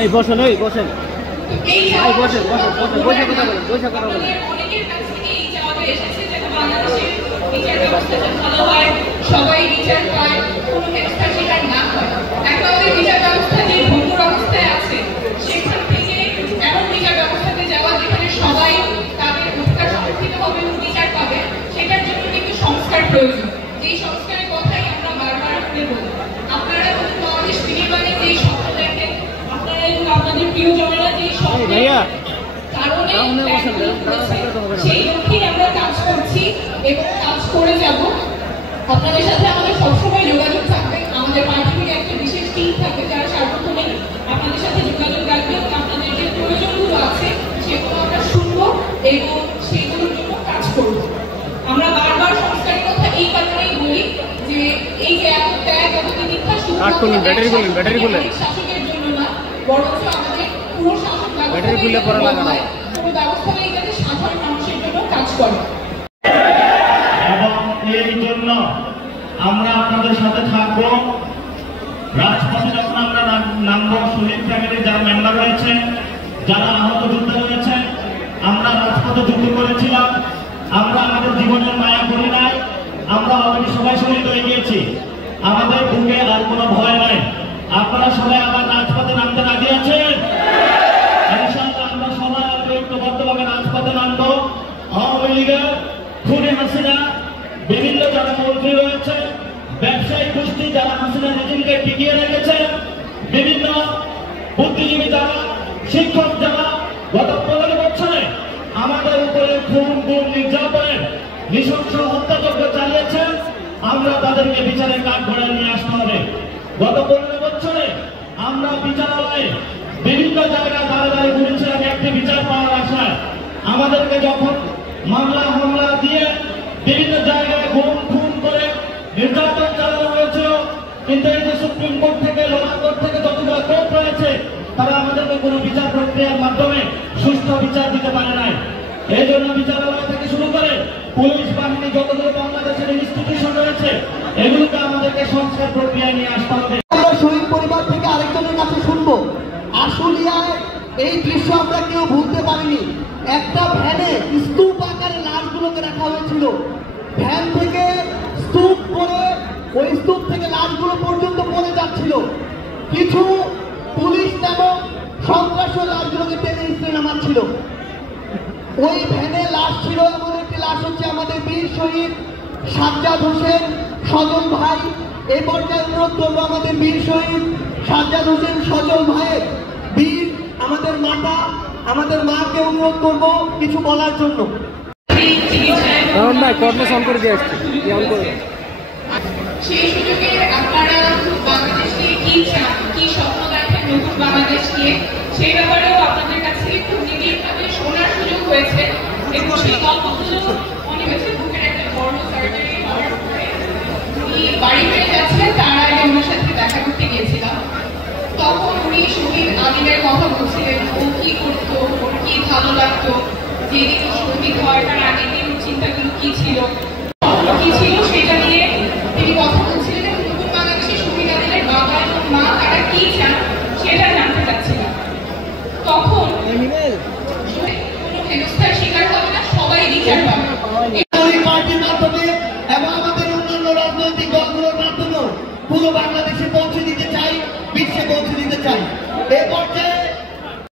এই বসেন, এই বসেন, এই বসেন, বসেন, বসেন, বসে কথা বলেন, বসে কথা বলেন। অনেকের কাছ থেকে এই চাওয়াটা এসেছে যে বাংলাদেশের বিচার ব্যবস্থা যেন ভালো হয়, সবাই বিচার পায়, কোনো হেনস্থার শিকার না হয়। এখন আমাদের বিচার ব্যবস্থা যে ভঙ্গুর অবস্থায় আছে, সেখান থেকে এমন বিচার ব্যবস্থাতে যাওয়া যেখানে সবাই তাদের অধিকার সংরক্ষিত হবে এবং বিচার পাবে, সেটার জন্য কিন্তু সংস্কার প্রয়োজন। যেই সংস্কারের কথাই আমরা বারবার করে বলি। আপনারা কিন্তু বাংলাদেশ বিনির্মাণে যেই স্বপ্ন দেখেন, আপনারা এবং আপনাদের প্রিয়জনেরা যেই স্বপ্ন সেই লক্ষ্যে আমরা কাজ করছি এবং কাজ করে যাব। আপনাদের সাথে আমাদের সবসময় যোগাযোগ থাকবে। আমাদের পার্টি থেকে একটা বিশেষ টিম থাকবে যারা সার্বক্ষণিক আপনাদের সাথে যোগাযোগ রাখবে এবং আপনাদের যে প্রয়োজনগুলো আছে সেগুলো আমরা শুনবো এবং সেগুলোর জন্য কাজ করব। আমরা বারবার সংস্কারের কথা এই কারণেই বলি যে এই যে এত ত্যাগ, এত তিতিক্ষা শাসকের জন্য না, বরঞ্চ আমাদের পুরো শাসক ব্যবস্থা নেই যাতে সাধারণ মানুষের জন্য কাজ করে। এবং এই জন্য আমরা আপনাদের সাথে থাকবো। রাজপথে যখন আমরা নামবো, শহীদ ফ্যামিলির যারা মেম্বার রয়েছে, যারা আহত যোদ্ধা রয়েছে, আমরা রাজপথে যুদ্ধ করেছিলাম। আমরা আমাদের জীবনের মায়া করি নাই। আমরা অলরেডি সবাই শহীদ হয়ে গিয়েছি। আমাদের বুকে আর কোনো ভয় নাই। আপনারা সবাই আবার রাজপথে নামতে রাজি আছেন? ইনশাআল্লাহ আমরা সবাই ঐক্যবদ্ধভাবে রাজপথে নামবো। আওয়ামী লীগের খুনি হাসিনা, বিভিন্ন যারা মন্ত্রী রয়েছে, ব্যবসায়ী গোষ্ঠী যারা হাসিনা রেজিমকে টিকিয়ে রেখেছে, বিভিন্ন বুদ্ধিজীবী যারা, শিক্ষক যারা গত 15 বছরে আমাদের উপরে খুন, গুম, নির্যাতনের নৃশংস হত্যাযজ্ঞ চালিয়েছেন, আমরা তাদেরকে বিচারের কাঠগড়ায় নিয়ে আসতে হবে। গত 15 বছরে আমরা বিচারালয়ে বিভিন্ন জায়গায় দাঁড়িয়ে ঘুরেছিলাম একটি বিচার পাওয়ার আশায়। আমাদেরকে যখন মামলা হামলা দিয়ে বিভিন্ন জায়গায় গুম, খুন করে নির্যাতন চালানো হয়েছিল, কিন্তু এই যে সুপ্রিম কোর্ট থেকে, লোয়ার কোর্ট থেকে যতগুলো কোর্ট রয়েছে, তারা আমাদেরকে কোনো বিচার প্রক্রিয়ার মাধ্যমে সুষ্ঠু বিচার দিতে পারে নাই। এই জন্য বিচারালয় থেকে শুরু করে পুলিশ বাহিনী, যতগুলো বাংলাদেশের ইনস্টিটিউশন রয়েছে, এগুলোকে আমাদেরকে সংস্কার প্রক্রিয়ায় নিয়ে আসতে হবে। আমরা শহীদ পরিবার থেকে আরেকজনের কাছে শুনবো। আশুলিয়ায় এই দৃশ্য আমরা কেউ ভুলতে পারিনি। একটা ভ্যানে স্তূপ আকারে লাশগুলোকে রাখা হয়েছিল। ভ্যান থেকে স্তূপ করে ওই স্তূপ থেকে লাশগুলো পর্যন্ত পড়ে যাচ্ছিল। কিছু পুলিশ নামক সন্ত্রাসী লাশগুলোকে টেনে ইস্ত্রি নামাচ্ছিল। ওই ভ্যানে লাশ ছিল, এমন একটি লাশ হচ্ছে আমাদের বীর শহীদ সাজ্জাদ হোসেন সজল ভাই। এই পর্যায়ে অনুরোধ করবো আমাদের বীর শহীদ সাজ্জাদ হোসেন সজল ভাইয়ের বীর আমাদের মাতা, আমাদের মাকে অনুরোধ করবো কিছু বলার জন্য। সেই সুযোগে আপনারা বাংলাদেশকে কি চান, কি স্বপ্ন দেখেন নতুন বাংলাদেশকে, সেই ব্যাপারেও আপনাদের কাছে খুব নিবিড়ভাবে শোনার সুযোগ হয়েছে এবং সেই গল্পগুলো অনেক হয়েছে। বুকের একটা বড় সার্জারি হওয়ার পরে উনি বাড়ি ফিরে যাচ্ছিলেন, তার আগে ওনার সাথে দেখা করতে গিয়েছিলাম। তখন উনি শহীদ আদিমের কথা বলছিলেন, ও কি করতো, ওর কি ভালো লাগতো, যেদিন শহীদ হয় তার আগের দিন চিন্তাগুলো কি ছিল সেটা নিয়ে তিনি কথা বলছিলেন এবং নতুন বাংলাদেশের শহীদ আদিমের বাবা এবং মা তারা কি চান সেটা জানতে চাচ্ছিলাম। তখন কোনো হেনস্থার শিকার হবে না, সবাই বিচার পাবে। পার্টির মাধ্যমে এবং আমাদের অন্যান্য রাজনৈতিক দলগুলোর মাধ্যমে পুরো বাংলাদেশে পৌঁছে দিতে চাই, বিশ্বে পৌঁছে দিতে চাই। এরপর